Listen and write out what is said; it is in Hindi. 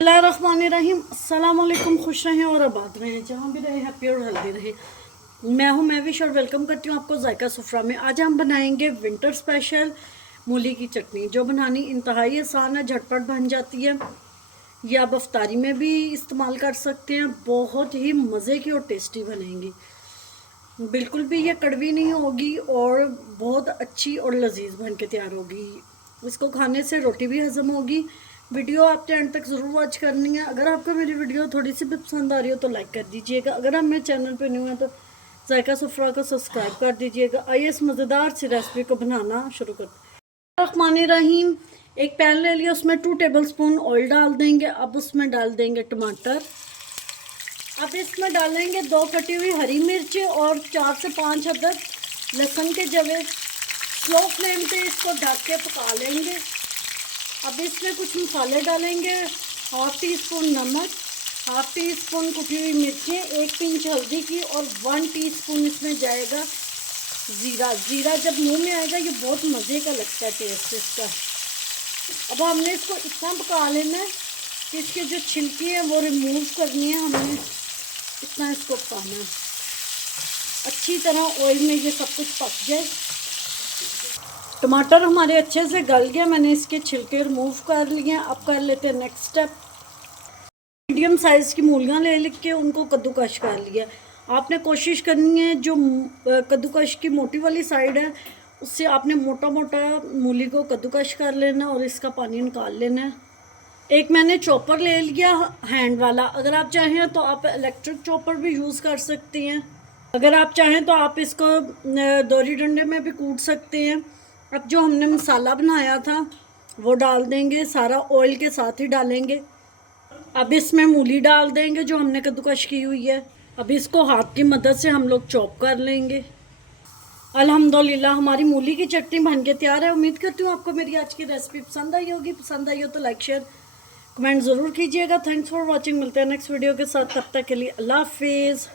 बिस्मिल्लाहिर्रहमानिर्रहीम। अस्सलाम वालेकुम। खुश रहें और आबाद रहें, जहाँ भी रहें हैप्पी और हेल्दी रहें। मैं हूँ महविश और वेलकम करती हूँ आपको जायका सुफ्रा में। आज हम बनाएंगे विंटर स्पेशल मूली की चटनी, जो बनानी इंतहाई आसान है, झटपट बन जाती है। ये आप अफ्तारी में भी इस्तेमाल कर सकते हैं। बहुत ही मज़े की और टेस्टी बनेंगी। बिल्कुल भी ये कड़वी नहीं होगी और बहुत अच्छी और लजीज बन के तैयार होगी। इसको खाने से रोटी भी हजम होगी। वीडियो आपने एंड तक ज़रूर वॉच करनी है। अगर आपको मेरी वीडियो थोड़ी सी भी पसंद आ रही हो तो लाइक कर दीजिएगा। अगर आप मेरे चैनल पे न्यू हैं तो जायका सुफ्रा को सब्सक्राइब कर दीजिएगा। आइए इस मज़ेदार सी रेसिपी को बनाना शुरू करते हैं। रहमानिर्रहीम। एक पैन ले लिया, उसमें 2 टेबलस्पून ऑयल डाल देंगे। अब उसमें डाल देंगे टमाटर। अब इसमें डालेंगे 2 कटी हुई हरी मिर्च और 4 से 5 अदद लहसुन के जवे। स्लो फ्लेम पे इसको ढक के पका लेंगे। अब इसमें कुछ मसाले डालेंगे। 1/2 टीस्पून नमक, 1/2 टीस्पून कुटी हुई मिर्चें, 1 पिंच हल्दी की और 1 टीस्पून इसमें जाएगा ज़ीरा। ज़ीरा जब मुंह में आएगा ये बहुत मज़े का लगता है टेस्ट इसका। अब हमने इसको इतना पका लेना है कि इसके जो छिलकी है वो रिमूव करनी है। हमने इतना इसको पकाना है, अच्छी तरह ऑयल में ये सब कुछ पक जाए। टमाटर हमारे अच्छे से गल गया, मैंने इसके छिलके रिमूव कर लिए। अब कर लेते हैं नेक्स्ट स्टेप। मीडियम साइज़ की मूलियाँ ले के उनको कद्दूकश कर लिया। आपने कोशिश करनी है जो कद्दूकश की मोटी वाली साइड है उससे आपने मोटा मोटा मूली को कद्दूकश कर लेना और इसका पानी निकाल लेना है। एक मैंने चॉपर ले लिया हैंड वाला। अगर आप चाहें तो आप इलेक्ट्रिक चॉपर भी यूज़ कर सकती हैं। अगर आप चाहें तो आप इसको दोरी डंडे में भी कूट सकते हैं। अब जो हमने मसाला बनाया था वो डाल देंगे, सारा ऑयल के साथ ही डालेंगे। अब इसमें मूली डाल देंगे जो हमने कद्दूकश की हुई है। अब इसको हाथ की मदद से हम लोग चॉप कर लेंगे। अल्हम्दुलिल्लाह हमारी मूली की चटनी बन के तैयार है। उम्मीद करती हूँ आपको मेरी आज की रेसिपी पसंद आई होगी। पसंद आई हो तो लाइक शेयर कमेंट ज़रूर कीजिएगा। Thanks for watching. मिलते हैं नेक्स्ट वीडियो के साथ, तब तक के लिए अल्लाह हाफिज़।